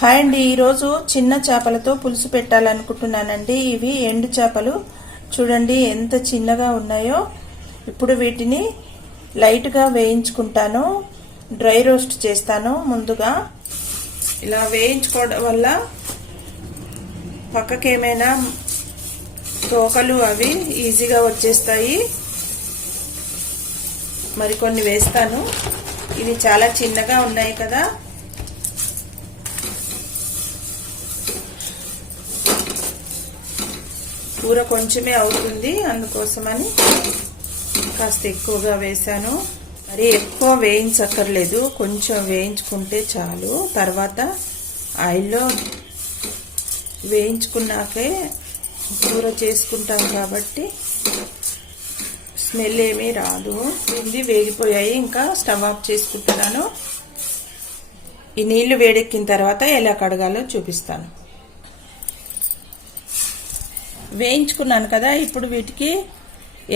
Hi అండి, ఈరోజు చిన్న చేపలతో పులుసు పెట్టాలనుకుంటున్నానండి. ఇవి ఎండు చేపలు చూడండి ఎంత చిన్నగా ఉన్నాయో. ఇప్పుడు వీటిని లైట్గా వేయించుకుంటాను, డ్రై రోస్ట్ చేస్తాను. ముందుగా ఇలా వేయించుకోవడం వల్ల పక్కకి ఏమైనా తోకలు అవి ఈజీగా వచ్చేస్తాయి. మరికొన్ని వేస్తాను. ఇవి చాలా చిన్నగా ఉన్నాయి కదా. కూర కొంచెమే అవుతుంది, అందుకోసమని కాస్త ఎక్కువగా వేసాను. మరి ఎక్కువ వేయించక్కర్లేదు, కొంచెం వేయించుకుంటే చాలు. తర్వాత ఆయిల్లో వేయించుకున్నాకే కూర చేసుకుంటాం కాబట్టి స్మెల్ ఏమీ రాదు. ఇది వేగిపోయాయి, ఇంకా స్టవ్ ఆఫ్ చేసుకుంటున్నాను. ఈ నీళ్లు వేడెక్కిన తర్వాత ఎలా కడగాలో చూపిస్తాను. వేయించుకున్నాను కదా, ఇప్పుడు వీటికి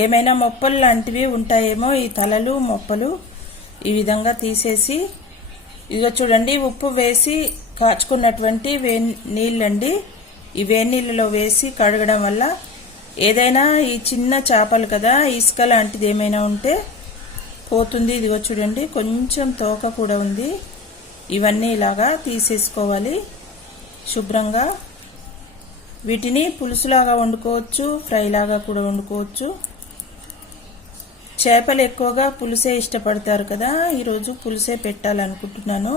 ఏమైనా మొప్పలు లాంటివి ఉంటాయేమో, ఈ తలలు మొప్పలు ఈ విధంగా తీసేసి, ఇదిగో చూడండి ఉప్పు వేసి కాచుకున్నటువంటి నీళ్ళండి. ఈ వేడి నీళ్ళలో వేసి కడగడం వల్ల ఏదైనా ఈ చిన్న చేపలు కదా, ఇసుక లాంటిది ఏమైనా ఉంటే పోతుంది. ఇదిగో చూడండి కొంచెం తోక కూడా ఉంది. ఇవన్నీ ఇలాగా తీసేసుకోవాలి శుభ్రంగా. వీటిని పులుసులాగా వండుకోవచ్చు, ఫ్రైలాగా కూడా వండుకోవచ్చు. చేపలు ఎక్కువగా పులుసే ఇష్టపడతారు కదా, ఈరోజు పులుసే పెట్టాలనుకుంటున్నాను.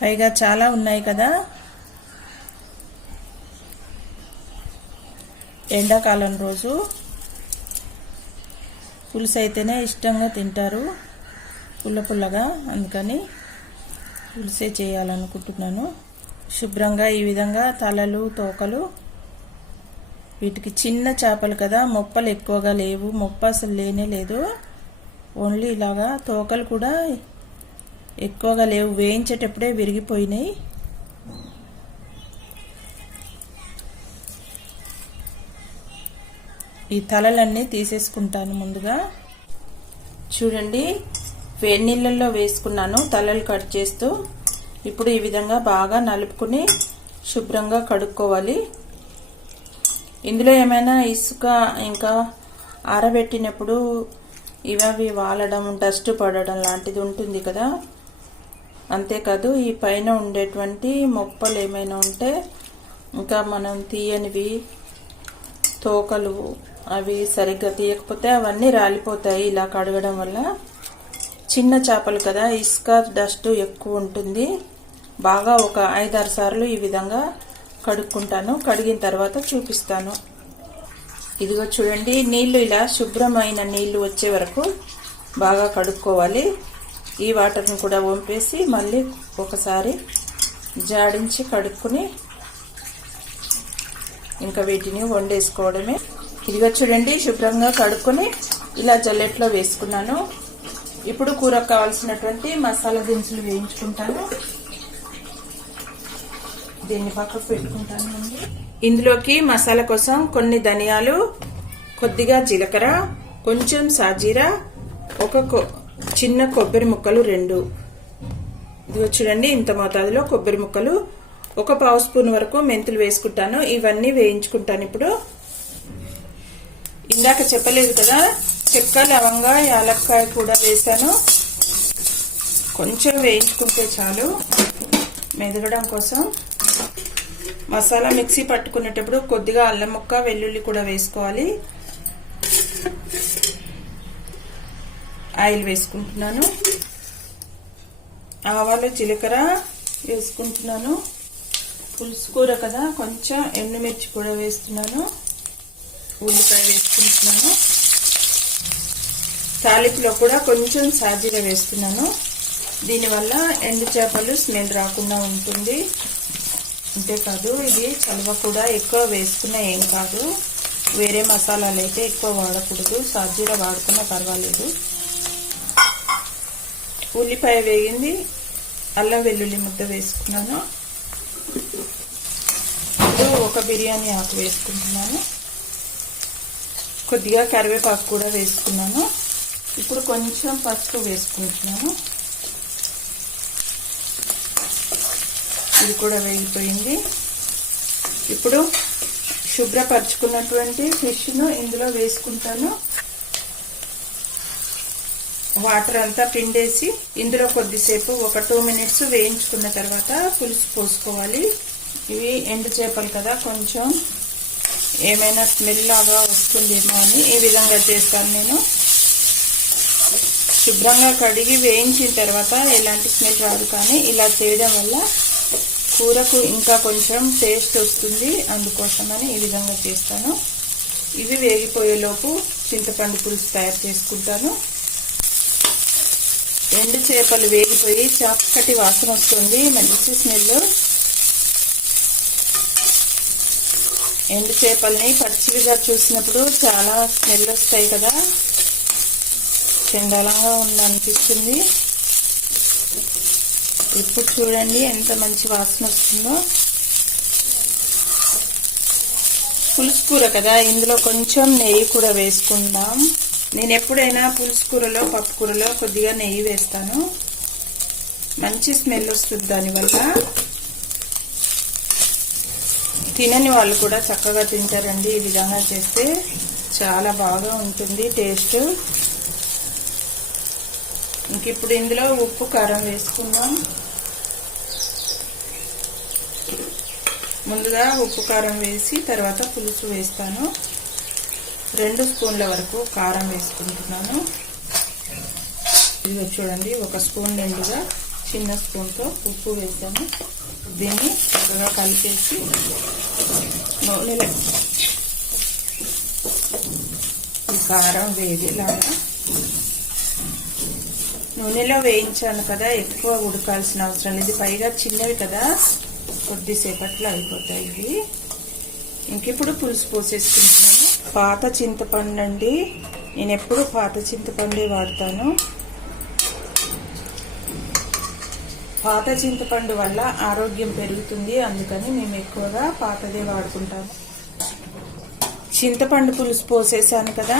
పైగా చాలా ఉన్నాయి కదా. ఎండాకాలం రోజు పులుసు అయితేనే ఇష్టంగా తింటారు, పుల్ల పుల్లగా. అందుకని పులుసే చేయాలనుకుంటున్నాను. శుభ్రంగా ఈ విధంగా తలలు తోకలు, వీటికి చిన్న చేపలు కదా, మొప్పలు ఎక్కువగా లేవు, మొప్ప అసలు లేనే లేదు. ఓన్లీ ఇలాగా తోకలు కూడా ఎక్కువగా లేవు, వేయించేటప్పుడే విరిగిపోయినాయి. ఈ తలలన్నీ తీసేసుకుంటాను ముందుగా. చూడండి వేడి నీళ్ళల్లో వేసుకున్నాను తలలు కట్ చేస్తూ. ఇప్పుడు ఈ విధంగా బాగా నలుపుకుని శుభ్రంగా కడుక్కోవాలి. ఇందులో ఏమైనా ఇసుక ఇంకా ఆరబెట్టినప్పుడు ఇవి వాలడం, డస్ట్ పడడం లాంటిది ఉంటుంది కదా. అంతేకాదు ఈ పైన ఉండేటువంటి మొప్పలు ఏమైనా ఉంటే, ఇంకా మనం తీయనివి తోకలు అవి సరిగ్గా తీయకపోతే అవన్నీ రాలిపోతాయి ఇలా కడగడం వల్ల. చిన్న చేపలు కదా, ఇసుక డస్ట్ ఎక్కువ ఉంటుంది. బాగా ఒక 5-6 సార్లు ఈ విధంగా కడుక్కుంటాను. కడిగిన తర్వాత చూపిస్తాను. ఇదిగో చూడండి, నీళ్లు ఇలా శుభ్రమైన నీళ్లు వచ్చే వరకు బాగా కడుక్కోవాలి. ఈ వాటర్ని కూడా వంపేసి మళ్ళీ ఒకసారి జాడించి కడుక్కుని ఇంకా వీటిని వండేసుకోవడమే. ఇదిగో చూడండి శుభ్రంగా కడుక్కొని ఇలా జల్లెట్లో వేసుకున్నాను. ఇప్పుడు కూరకు కావాల్సినటువంటి మసాలా దినుసులు వేయించుకుంటాను. దీన్ని పక్కకు పెట్టుకుంటాను. ఇందులోకి మసాలా కోసం కొన్ని ధనియాలు, కొద్దిగా జీలకర్ర, కొంచెం సాజీరా, ఒక చిన్న కొబ్బరి ముక్కలు 2. ఇదిగో చూడండి ఇంత మోతాదులో కొబ్బరి ముక్కలు, ఒక 1/2 స్పూన్ వరకు మెంతులు వేసుకుంటాను. ఇవన్నీ వేయించుకుంటాను. ఇప్పుడు ఇందాక చెప్పలేదు కదా, చెక్క, లవంగ, యాలక్కాయ కూడా వేసాను. కొంచెం వేయించుకుంటే చాలు మెదగడం కోసం. మసాలా మిక్సీ పట్టుకునేటప్పుడు కొద్దిగా అల్లం ముక్క, వెల్లుల్లి కూడా వేసుకోవాలి. ఆయిల్ వేసుకుంటున్నాను. ఆవాలు, జీలకర్ర వేసుకుంటున్నాను. పులుసు కూర కదా, కొంచెం ఎండుమిర్చి కూడా వేస్తున్నాను. ఉల్లిపాయ వేసుకుంటున్నాను. తాలింపులో కూడా కొంచెం సాజీర వేస్తున్నాను. దీనివల్ల ఎండు చేపలు స్మెల్ రాకుండా ఉంటుంది. అంతేకాదు ఇది చలువ కూడా, ఎక్కువ వేసుకున్నా ఏం కాదు. వేరే మసాలాలు అయితే ఎక్కువ వాడకూడదు, సాజీర వాడుకున్నా పర్వాలేదు. ఉల్లిపాయ వేగింది, అల్లం వెల్లుల్లి ముద్ద వేసుకున్నాను. ఇప్పుడు ఒక బిర్యానీ ఆకు వేసుకుంటున్నాను. కొద్దిగా కరివేపాకు కూడా వేసుకున్నాను. ఇప్పుడు కొంచెం పసుపు వేసుకుంటున్నాను. ఇది కూడా వేగిపోయింది. ఇప్పుడు శుభ్రపరచుకున్నటువంటి ఫిష్ను ఇందులో వేసుకుంటాను. వాటర్ అంతా పిండేసి ఇందులో కొద్దిసేపు ఒక 2 మినిట్స్ వేయించుకున్న తర్వాత పులుసు పోసుకోవాలి. ఇవి ఎండు చేపలు కదా, కొంచెం ఏమైనా స్మెల్ లాగా వస్తుందేమో అని ఈ విధంగా చేస్తాను నేను. శుభ్రంగా కడిగి వేయించిన తర్వాత ఎలాంటి స్మెల్ రాదు, కానీ ఇలా చేయడం వల్ల కూరకు ఇంకా కొంచెం టేస్ట్ వస్తుంది. అందుకోసమని ఈ విధంగా చేస్తాను. ఇవి వేగిపోయేలోపు చింతపండు పులుసు తయారు చేసుకుంటాను. ఎండు చేపలు వేగిపోయి చక్కటి వాసన వస్తుంది, మంచి స్మెల్. ఎండు చేపల్ని పచ్చివిగా చూసినప్పుడు చాలా స్మెల్ వస్తాయి కదా, చండాలంగా ఉందనిపిస్తుంది. ఇప్పుడు చూడండి ఎంత మంచి వాసన వస్తుందో. పులుసు కూర కదా, ఇందులో కొంచెం నెయ్యి కూడా వేసుకుందాం. నేను ఎప్పుడైనా పులుసు కూరలో, పప్పు కూరలో కొద్దిగా నెయ్యి వేస్తాను. మంచి స్మెల్ వస్తుంది దానివల్ల. తినని వాళ్ళు కూడా చక్కగా తింటారండి. ఈ విధంగా చేస్తే చాలా బాగా ఉంటుంది టేస్ట్. ఇంక ఇప్పుడు ఇందులో ఉప్పు కారం వేసుకుందాం. ముందుగా ఉప్పు కారం వేసి తర్వాత పులుసు వేస్తాను. 2 స్పూన్ల వరకు కారం వేసుకుంటున్నాను. ఇది చూడండి, 1 స్పూన్ నిండుగా చిన్న స్పూన్తో ఉప్పు వేసాను. దీన్ని చక్కగా కలిపేసి నూనెలో ఈ కారం వేడిలాగా నూనెలో వేయించాను కదా, ఎక్కువ ఉడకాల్సిన అవసరం లేదు. పైగా చిన్నవి కదా, కొద్దిసేపట్లో అయిపోతాయి ఇవి. ఇంక ఇప్పుడు పులుసు పోసేసుకుంటున్నాను. పాత చింతపండు అండి, నేను ఎప్పుడు పాత చింతపండే వాడతాను. పాత చింతపండు వల్ల ఆరోగ్యం పెరుగుతుంది, అందుకని మేము ఎక్కువగా పాతదే వాడుకుంటాము. చింతపండు పులుసు పోసేసాను కదా,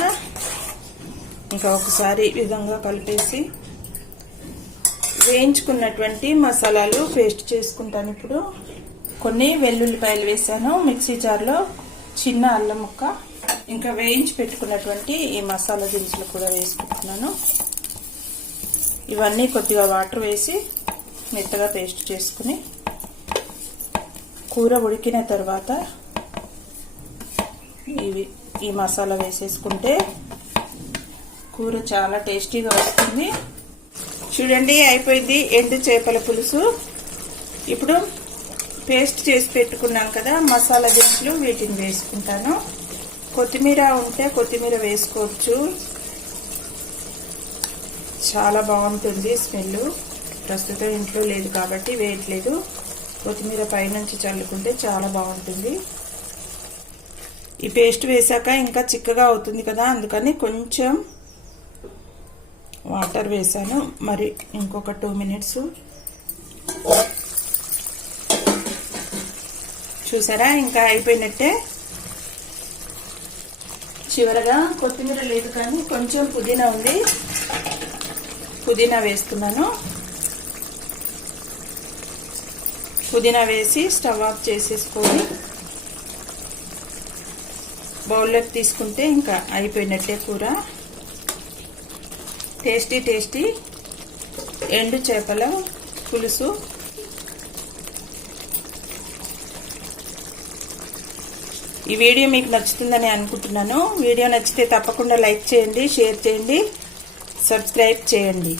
ఇంకా ఒకసారి ఈ విధంగా కలిపేసి వేయించుకున్నటువంటి మసాలాలు పేస్ట్ చేసుకుంటాను. ఇప్పుడు కొన్ని వెల్లుల్లిపాయలు వేసాను మిక్సీ జార్లో, చిన్న అల్లం ముక్క, ఇంకా వేయించి పెట్టుకున్నటువంటి ఈ మసాలా దినుసులు కూడా వేసుకుంటున్నాను. ఇవన్నీ కొద్దిగా వాటర్ వేసి మెత్తగా పేస్ట్ చేసుకుని కూర ఉడికిన తర్వాత ఈ మసాలా వేసేసుకుంటే కూర చాలా టేస్టీగా వస్తుంది. చూడండి, అయిపోయింది ఎండు చేపల పులుసు. ఇప్పుడు పేస్ట్ చేసి పెట్టుకున్నాను కదా మసాలా దినుసులు, వీటిని వేసుకుంటాను. కొత్తిమీర ఉంటే కొత్తిమీర వేసుకోవచ్చు, చాలా బాగుంటుంది స్మెల్. ప్రస్తుతం ఇంట్లో లేదు కాబట్టి వేయట్లేదు. కొత్తిమీర పైనుంచి చల్లుకుంటే చాలా బాగుంటుంది. ఈ పేస్ట్ వేసాక ఇంకా చిక్కగా అవుతుంది కదా, అందుకని కొంచెం వాటర్ వేసాను. మరి ఇంకొక 2 మినిట్స్. చూసారా, ఇంకా అయిపోయినట్టే. చివరగా కొత్తిమీర లేదు కానీ కొంచెం పుదీనా ఉంది, పుదీనా వేస్తున్నాను. పుదీనా వేసి స్టవ్ ఆఫ్ చేసేసుకొని బౌల్లోకి తీసుకుంటే ఇంకా అయిపోయినట్టే కూర. టేస్టీ టేస్టీ ఎండు చేపల పులుసు. ఈ వీడియో మీకు నచ్చుతుందని అనుకుంటున్నాను. వీడియో నచ్చితే తప్పకుండా లైక్ చేయండి, షేర్ చేయండి, సబ్స్క్రైబ్ చేయండి.